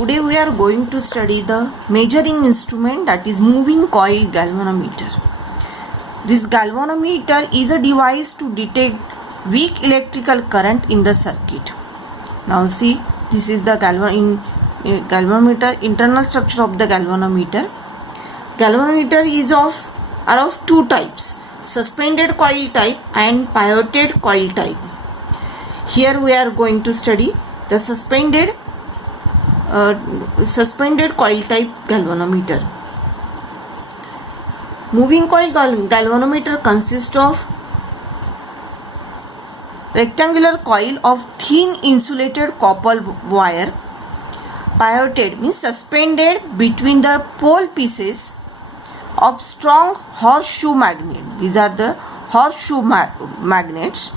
Today we are going to study the measuring instrument, that is moving coil galvanometer. This galvanometer is a device to detect weak electrical current in the circuit. Now see, this is the galvanometer, internal structure of the galvanometer. Galvanometer are of two types, suspended coil type and pivoted coil type. Here we are going to study the suspended coil type galvanometer. Moving coil galvanometer consists of rectangular coil of thin insulated copper wire, pivoted means suspended between the pole pieces of strong horseshoe magnet. These are the horseshoe magnets.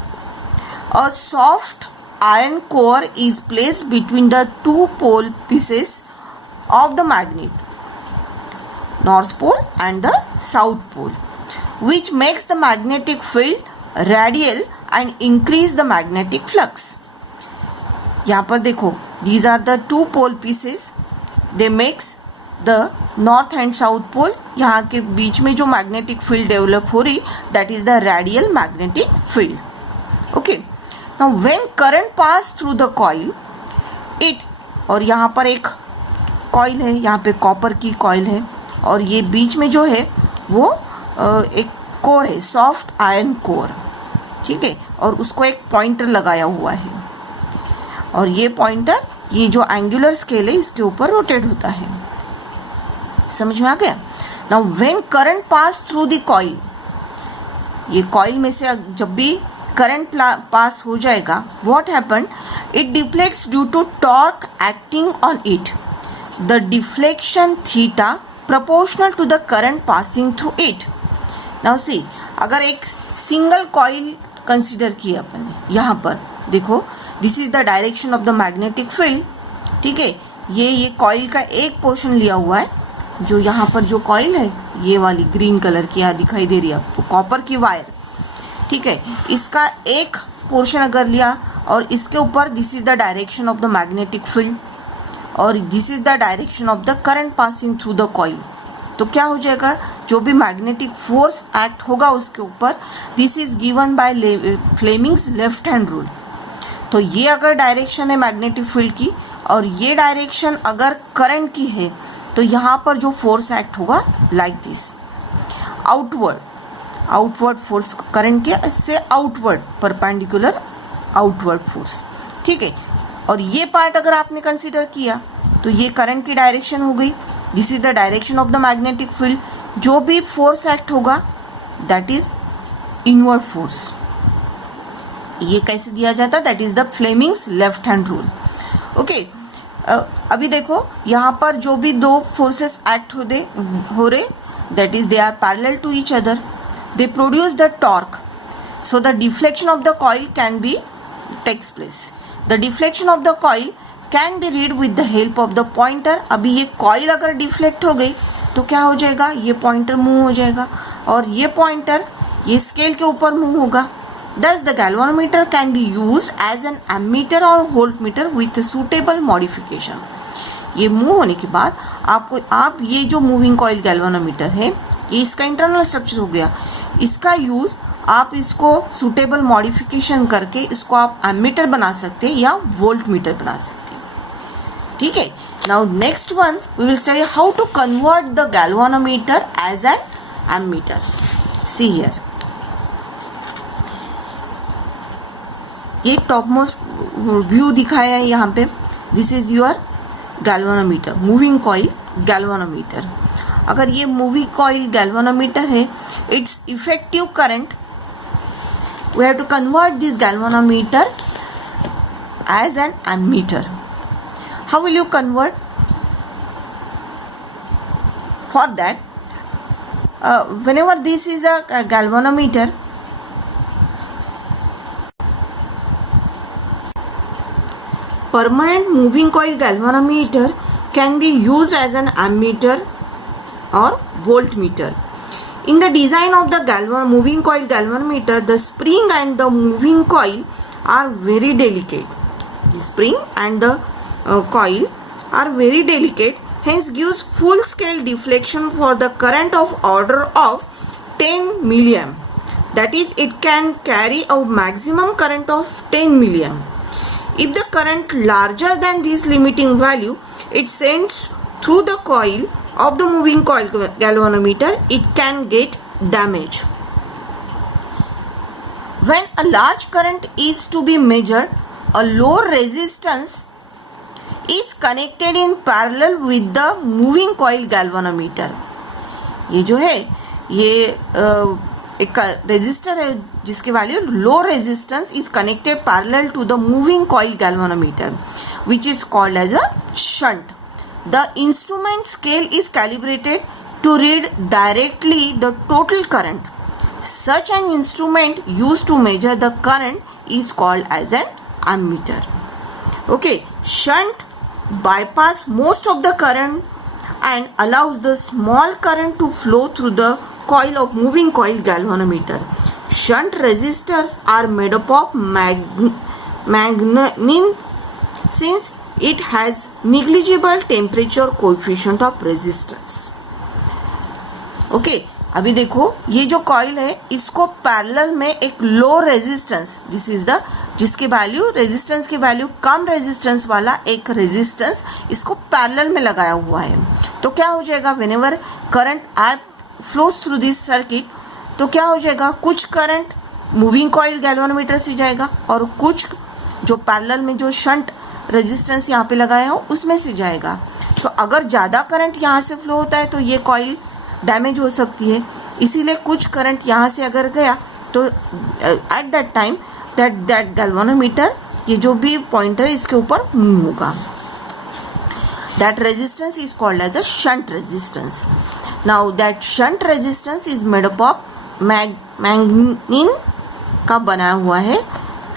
A soft iron core is placed between the two pole pieces of the magnet, north pole and the south pole, which makes the magnetic field radial and increase the magnetic flux. यहाँ पर देखो, these are the two pole pieces, they makes the north and south pole. यहाँ के बीच में जो magnetic field develop हो रही, that is the radial magnetic field. Okay. Now when current pass through the coil, it, और यहाँ पर एक coil है, यहाँ पे copper की coil है, और ये बीच में जो है वो एक core है, soft iron core, ठीक है, और उसको एक pointer लगाया हुआ है, और ये pointer, ये जो angular scale है इसके ऊपर rotate होता है. समझ में आ गया? Now when current pass through the coil, ये coil में से जब भी करंट पास हो जाएगा, what happened? It deflects due to torque acting on it. The deflection theta proportional to the current passing through it. Now see, अगर एक single coil consider किया अपन ने, यहाँ पर देखो, this is the direction of the magnetic field, ठीक है, ये कॉइल का एक पोर्शन लिया हुआ है, जो यहाँ पर जो कॉइल है ये वाली ग्रीन कलर की यहाँ दिखाई दे रही है आपको, कॉपर की वायर, ठीक है, इसका एक पोर्शन अगर लिया और इसके ऊपर this is the direction of the magnetic field और this is the direction of the current passing through the coil, तो क्या हो जाएगा, जो भी मैग्नेटिक फोर्स एक्ट होगा उसके ऊपर, this is given by Fleming's left hand rule. तो ये अगर डायरेक्शन है मैग्नेटिक फील्ड की और ये डायरेक्शन अगर करंट की है, तो यहाँ पर जो फोर्स एक्ट होगा like this, outward force current के से आउटवर्ड, परपेंडिकुलर आउटवर्ड फोर्स, ठीक है. और ये पार्ट अगर आपने कंसीडर किया तो ये करंट की डायरेक्शन हो गई, this is the direction of the magnetic field. जो भी फोर्स एक्ट होगा दैट इज इनवर्ड फोर्स. ये कैसे दिया जाता है, that is the Fleming's left hand rule. Okay, अभी देखो यहाँ पर जो भी दो फोर्सेस एक्ट हो रहे, that is they are parallel to each other. They produce the torque, so the deflection of the coil takes place. The deflection of the coil can be read with the help of the pointer. अभी ये coil अगर deflect हो गई तो क्या हो जाएगा, ये pointer move हो जाएगा और ये pointer ये scale के ऊपर move होगा. Thus the galvanometer can be used as an ammeter or voltmeter with a suitable modification. ये move होने के बाद आप ये जो moving coil galvanometer है, ये इसका internal structure हो गया, इसका यूज आप इसको सुटेबल मॉडिफिकेशन करके इसको आप एमीटर बना सकते हैं या वोल्ट मीटर बना सकते हैं, ठीक है. Now next one we will study how to convert the galvanometer as an ammeter. See here, ये टॉप मोस्ट व्यू दिखाया है यहाँ पे, this is your galvanometer, moving coil galvanometer. अगर ये मूविंग कॉइल गैल्वानोमीटर है, its effective current, we have to convert this galvanometer as an ammeter. How will you convert? For that, whenever this is a galvanometer, permanent moving coil galvanometer can be used as an ammeter or voltmeter. In the design of the moving coil galvanometer, the spring and the moving coil are very delicate. The spring and the coil are very delicate, hence gives full scale deflection for the current of order of 10 milliamp. That is, it can carry a maximum current of 10 milliamp. If the current larger than this limiting value, it sends through the coil of the moving coil galvanometer, it can get damage. When a large current is to be measured, a low resistance is connected in parallel with the moving coil galvanometer. ये जो है ये एक resistor है जिसकी value low resistance is connected parallel to the moving coil galvanometer which is called as a shunt. The instrument scale is calibrated to read directly the total current. Such an instrument used to measure the current is called as an ammeter. Okay, shunt bypass most of the current and allows the small current to flow through the coil of moving coil galvanometer. Shunt resistors are made up of magnetin since it has negligible temperature coefficient of resistance. Okay, अभी देखो ये जो coil है इसको parallel में एक low resistance, this is the जिसकी value resistance की वैल्यू कम रेजिस्टेंस वाला एक रेजिस्टेंस इसको पैरेलल में लगाया हुआ है. तो क्या हो जाएगा, whenever current I flows through this circuit तो क्या हो जाएगा, कुछ करंट मूविंग कॉइल गैल्वानोमीटर से जाएगा और कुछ जो पैरेलल में जो शंट रेजिस्टेंस यहाँ पे लगाया हो उसमें से जाएगा. तो अगर ज़्यादा करंट यहाँ से फ्लो होता है तो ये कॉइल डैमेज हो सकती है, इसीलिए कुछ करंट यहाँ से अगर गया तो at that time that galvanometer ये जो भी पॉइंटर है इसके ऊपर मूव होगा. That resistance is called as a shunt resistance. Now that shunt resistance is made up of manganin का बना हुआ है,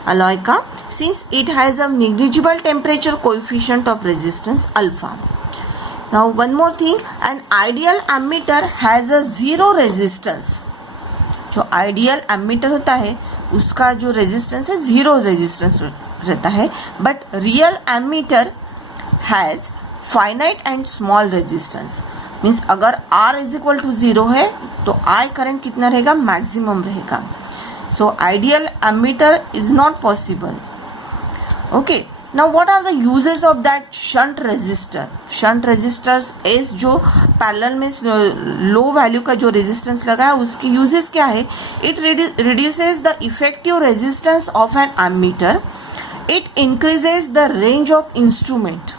अलॉय का, since it has a negligible temperature coefficient of resistance alpha. Now one more thing, an ideal ammeter has a zero resistance. जो ideal ammeter होता है उसका जो रेजिस्टेंस है जीरो रेजिस्टेंस रहता है, but real ammeter has finite and small resistance. Means अगर R is equal to zero है तो I करंट कितना रहेगा, मैक्सिमम रहेगा. So ideal ammeter is not possible. Okay, now what are the uses of that shunt resistor? Shunt resistors is जो parallel में low value का जो रेजिस्टेंस लगा है उसकी यूजेस क्या है. It reduces the effective resistance of an ammeter. It increases the range of instrument.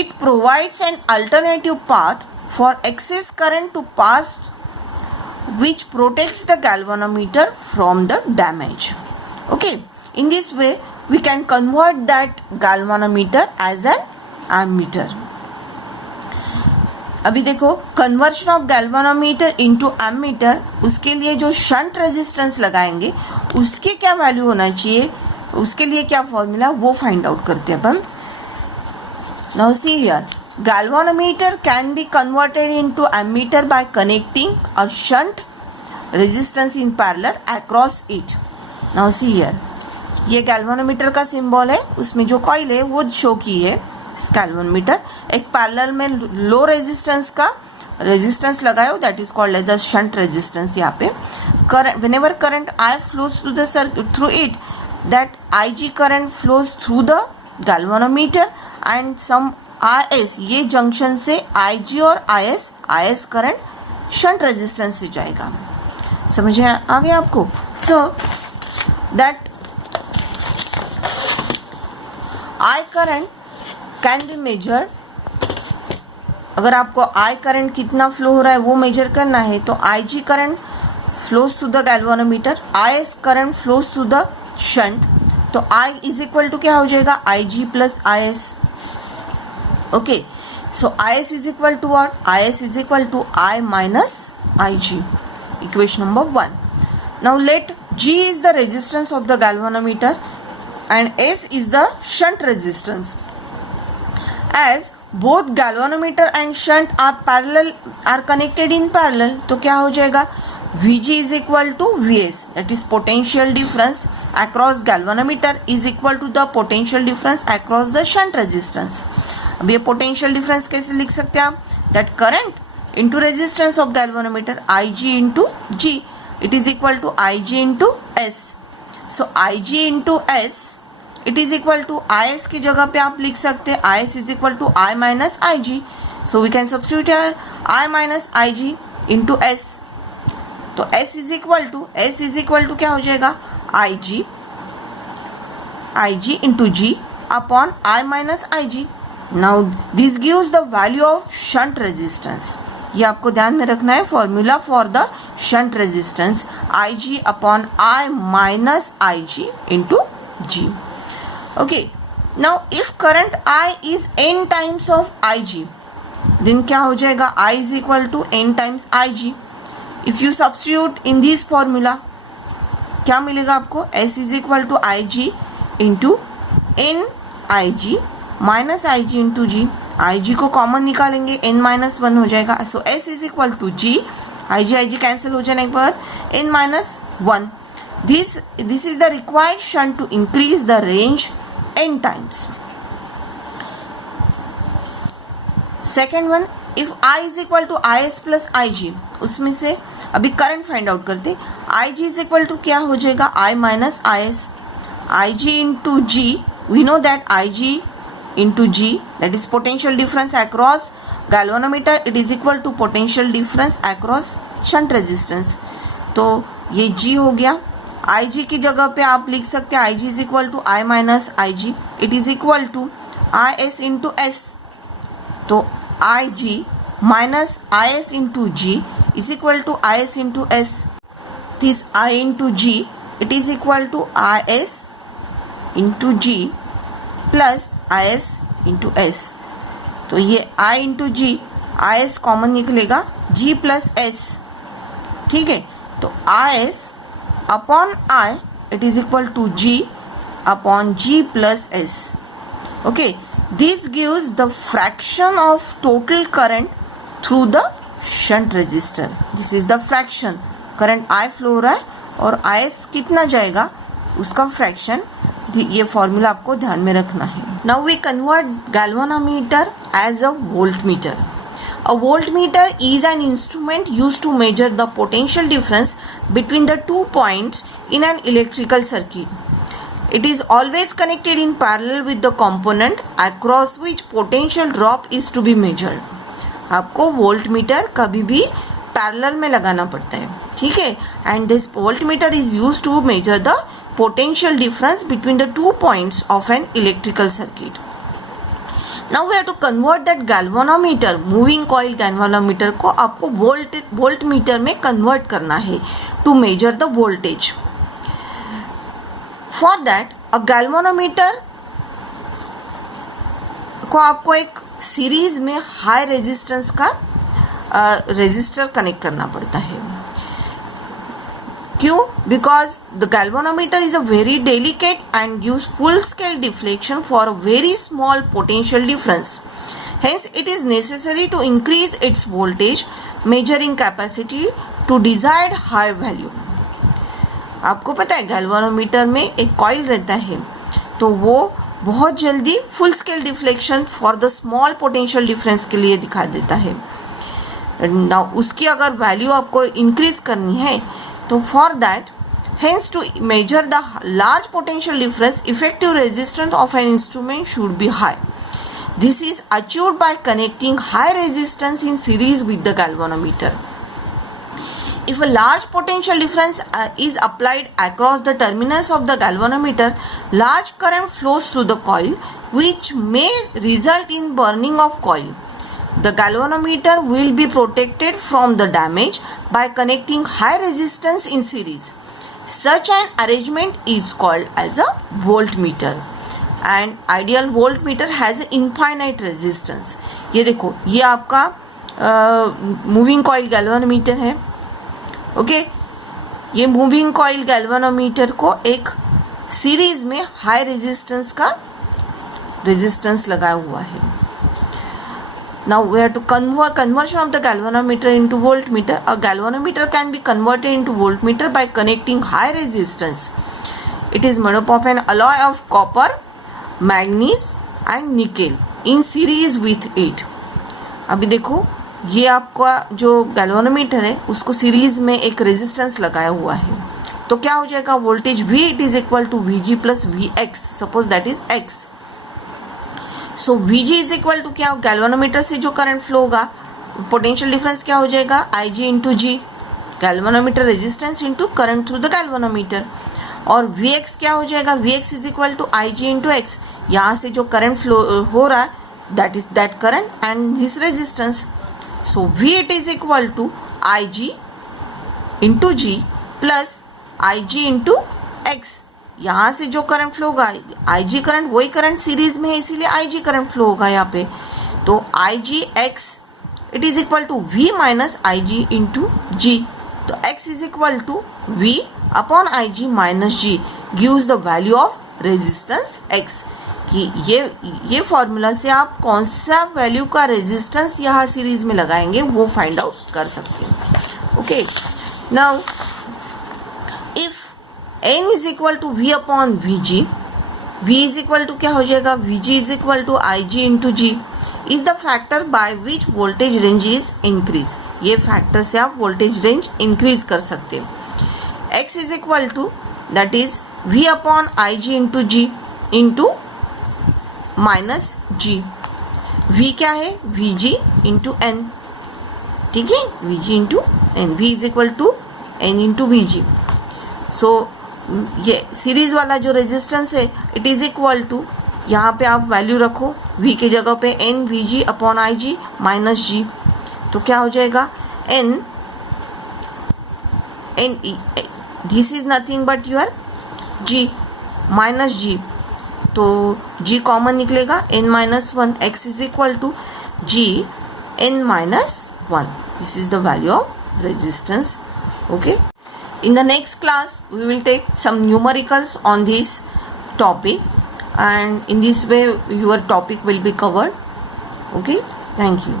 It provides an alternative path for excess current to pass, which protects the galvanometer from the damage. Okay, in this way we can convert that galvanometer as an ammeter. अभी देखो conversion of galvanometer into ammeter, उसके लिए जो shunt resistance लगाएंगे उसकी क्या value होना चाहिए, उसके लिए क्या फॉर्मूला वो फाइंड आउट करते हैं अपन. Now see here, galvanometer can be converted into ammeter by connecting a shunt resistance in parallel across it. Now see here, ये गैल्वानोमीटर का सिंबल है, उसमें जो कॉइल है वो शो की है गैल्वानोमीटर. एक पैरेलल में लो रेजिस्टेंस का रेजिस्टेंस लगाया हो, that is called as a shunt resistance. यहाँ पे current, whenever current I flows through the circuit through it, that IG current flows through the galvanometer and sum IS, ये junction से IG और IS current shunt resistance से जाएगा. समझ आ गया आपको. So that I current can be measured. अगर आपको I करंट कितना फ्लो हो रहा है वो मेजर करना है तो IG current flows through the galvanometer, IS current flows through the shunt. तो I इज इक्वल टू क्या हो जाएगा, IG plus IS. Okay, so IS is equal to what, IS is equal to I minus IG. Equation number 1. Now let G is the resistance of the galvanometer and S is the shunt resistance. As both galvanometer and shunt are connected in parallel, तो क्या हो जाएगा, VG is equal to VS, that is potential difference across galvanometer is equal to the potential difference across the shunt resistance. अब ये potential difference कैसे लिख सकते हैं आप? That current into resistance of galvanometer Ig into G, it is equal to Ig into S. So Ig into S it is equal to Is की जगह पे आप लिख सकते हैं Is is equal to I minus Ig. So we can substitute here I minus Ig into S. तो S is equal to क्या हो जाएगा? Ig into G upon I minus Ig. Now this gives the value of shunt resistance. ये आपको ध्यान में रखना है, formula for the shunt resistance Ig upon I minus Ig into G. Okay, now if current I is n times of Ig, then क्या हो जाएगा? I is equal to n times Ig. If you substitute in this formula, क्या मिलेगा आपको? S is equal to Ig into n Ig minus Ig into G. Ig को common निकालेंगे, n minus 1 हो जाएगा. So S is equal to G. Ig cancel हो जाने के बाद n minus 1. This is the required shunt to increase the range n times. Second one, if I is equal to Is plus Ig, उसमें से अभी current find out करते. Ig is equal to क्या हो जाएगा? I minus Is. Ig into G, we know that Ig into G, that is potential difference across galvanometer, it is equal to potential difference across shunt resistance. तो ये G हो गया. Ig की जगह पे आप लिख सकते हैं Ig is equal to I minus Ig, it is equal to Is into S. तो Ig minus Is into G is equal to Is into S. This I into G it is equal to Is into G plus Is into S. तो ये I into G, Is common निकलेगा, G plus S. ठीक है, तो Is upon I it is equal to G upon G plus S. Okay, this gives the fraction of total current through the shunt resistor. This is the fraction. Current I flow रहा है और Is कितना जाएगा उसका fraction. ये formula आपको ध्यान में रखना है. Now we convert galvanometer as a voltmeter. A voltmeter is an instrument used to measure the potential difference between the 2 points in an electrical circuit. It is always connected in parallel with the component across which potential drop is to be measured. आपको voltmeter कभी भी parallel में लगाना पड़ता है, ठीक है? And this voltmeter is used to measure the potential difference between the 2 points of an electrical circuit. Now we have to convert that galvanometer, moving coil galvanometer को आपको voltmeter में convert करना है to measure the voltage. For that, a galvanometer को आपको एक series में high resistance का रेजिस्टर कनेक्ट करना पड़ता है. क्यों? Because the galvanometer is a very delicate and gives full scale deflection for a very small potential difference. Hence, it is necessary to increase its voltage measuring capacity to desired high value. आपको पता है galvanometer में एक coil रहता है, तो वो बहुत जल्दी full scale deflection for the small potential difference के लिए दिखा देता है. Now, उसकी अगर वैल्यू आपको इंक्रीज करनी है तो for that, hence to measure the large potential difference, effective resistance of an instrument should be high. This is achieved by connecting high resistance in series with the galvanometer. If a large potential difference is applied across the terminals of the galvanometer, large current flows through the coil, which may result in burning of coil. The galvanometer will be protected from the damage by connecting high resistance in series. Such an arrangement is called as a voltmeter. And ideal voltmeter has an infinite resistance. ये देखो, ये आपका moving coil galvanometer है. Okay, ये moving coil galvanometer को एक series में high resistance का रेजिस्टेंस लगा हुआ है. Now we have to conversion of the galvanometer into voltmeter. A galvanometer can be converted into voltmeter by connecting high resistance. It is made up of an alloy of copper, manganese and nickel. In series with it. अभी देखो ये आपका जो galvanometer है उसको series में एक resistance लगाया हुआ है, तो क्या हो जाएगा, voltage V it is equal to VG plus VX, suppose that is X। So VG is equal to क्या, गैल्वेनोमीटर से जो करंट फ्लो होगा, पोटेंशियल डिफरेंस क्या हो जाएगा, IG into G, galvanometer resistance into current through the galvanometer. और Vx क्या हो जाएगा, Vx is equal to IG into X, यहाँ से जो करंट फ्लो हो रहा है that is that current and this resistance. So V it is equal to IG into G plus IG into X, यहाँ से जो करंट फ्लो होगा, IG करंट वही करंट सीरीज में है इसीलिए IG करंट फ्लो होगा यहाँ पे, तो IG x it is equal to V minus IG into G, तो x is equal to V upon IG minus G gives the value of resistance x। कि ये फॉर्मूला से आप कौन सा वैल्यू का रेजिस्टेंस यहाँ सीरीज में लगाएंगे वो फाइंड आउट कर सकते हैं। Okay, now if n is equal to V upon VG, V is equal to क्या हो जाएगा, VG is equal to IG into G is the factor by which voltage range is increase. ये factor से आप voltage range increase कर सकते हैं। x is equal to that is V upon IG into G into minus G, V क्या है, VG into n, ठीक है, VG into n, V is equal to n into VG। So ये series वाला जो रेजिस्टेंस है it is equal to, यहाँ पे आप वैल्यू रखो V की जगह पे n VG upon IG minus G, तो क्या हो जाएगा, n this is nothing but your G minus G, तो G कॉमन निकलेगा, n minus one, x is equal to G n minus one, this is the value of resistance. Okay, in the next class we will take some numericals on this topic, and in this way your topic will be covered. Okay, thank you.